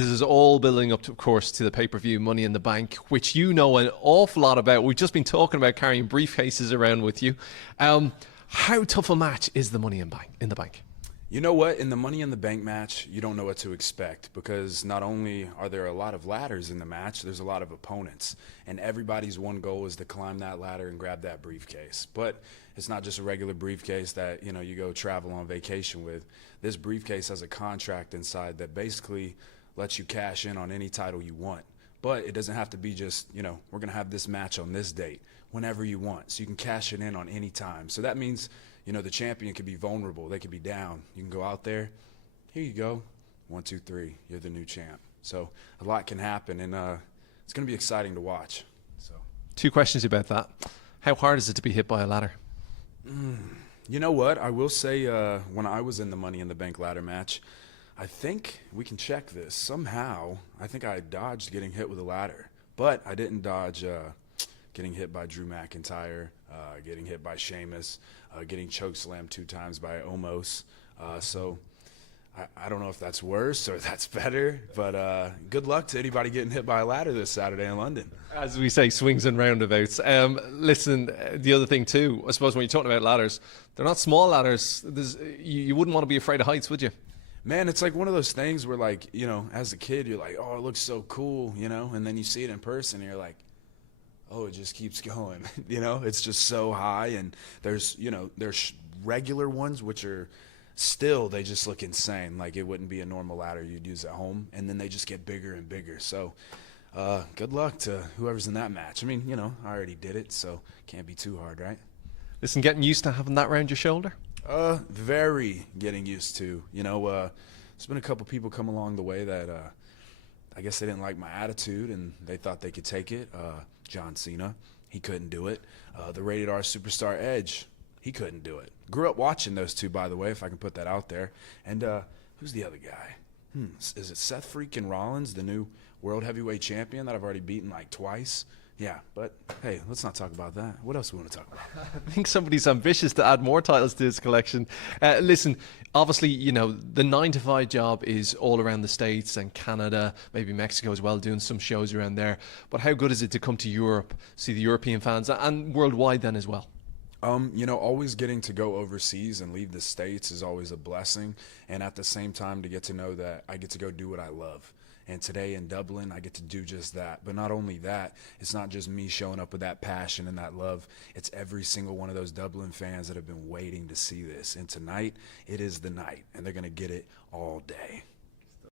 This is all building up, to, of course, to the pay-per-view Money in the Bank, which you know an awful lot about. We've just been talking about carrying briefcases around with you. How tough a match is the Money in the Bank? You know what? In the Money in the Bank match, you don't know what to expect because not only are there a lot of ladders in the match, there's a lot of opponents. And everybody's one goal is to climb that ladder and grab that briefcase. But it's not just a regular briefcase that, you go travel on vacation with. This briefcase has a contract inside that basically lets you cash in on any title you want. But it doesn't have to be just, we're going to have this match on this date, whenever you want. So you can cash it in on any time. So that means, the champion could be vulnerable. They could be down. You can go out there. Here you go. 1, 2, 3. You're the new champ. So a lot can happen, and it's going to be exciting to watch. So 2 questions about that. How hard is it to be hit by a ladder? You know what? I will say when I was in the Money in the Bank ladder match, I think we can check this. Somehow, I think I dodged getting hit with a ladder. But I didn't dodge getting hit by Drew McIntyre, getting hit by Sheamus, getting chokeslammed 2 times by Omos. So I don't know if that's worse or that's better, but good luck to anybody getting hit by a ladder this Saturday in London. As we say, swings and roundabouts. Listen, the other thing too, I suppose when you're talking about ladders, they're not small ladders. You wouldn't want to be afraid of heights, would you? Man, it's like one of those things where, like, as a kid, you're like, oh, it looks so cool, and then you see it in person, and you're like, oh, it just keeps going. It's just so high, and there's regular ones which are still, they just look insane. Like it wouldn't be a normal ladder you'd use at home, and then they just get bigger and bigger. So good luck to whoever's in that match. I mean, I already did it, so can't be too hard, right? Listen, getting used to having that around your shoulder? Very getting used to. There's been a couple people come along the way that I guess they didn't like my attitude and they thought they could take it. John Cena, he couldn't do it. The Rated R Superstar Edge, he couldn't do it. Grew up watching those two, by the way, if I can put that out there. And who's the other guy? Is it Seth freaking Rollins, the new World Heavyweight Champion that I've already beaten like twice? Yeah, but hey, let's not talk about that. What else do we want to talk about? I think somebody's ambitious to add more titles to his collection. Listen, obviously, the 9-to-5 job is all around the States and Canada, maybe Mexico as well, doing some shows around there. But how good is it to come to Europe, see the European fans, and worldwide then as well? Always getting to go overseas and leave the States is always a blessing. And at the same time, to get to know that I get to go do what I love. And today in Dublin, I get to do just that. But not only that, it's not just me showing up with that passion and that love. It's every single one of those Dublin fans that have been waiting to see this. And tonight, it is the night, and they're going to get it all day.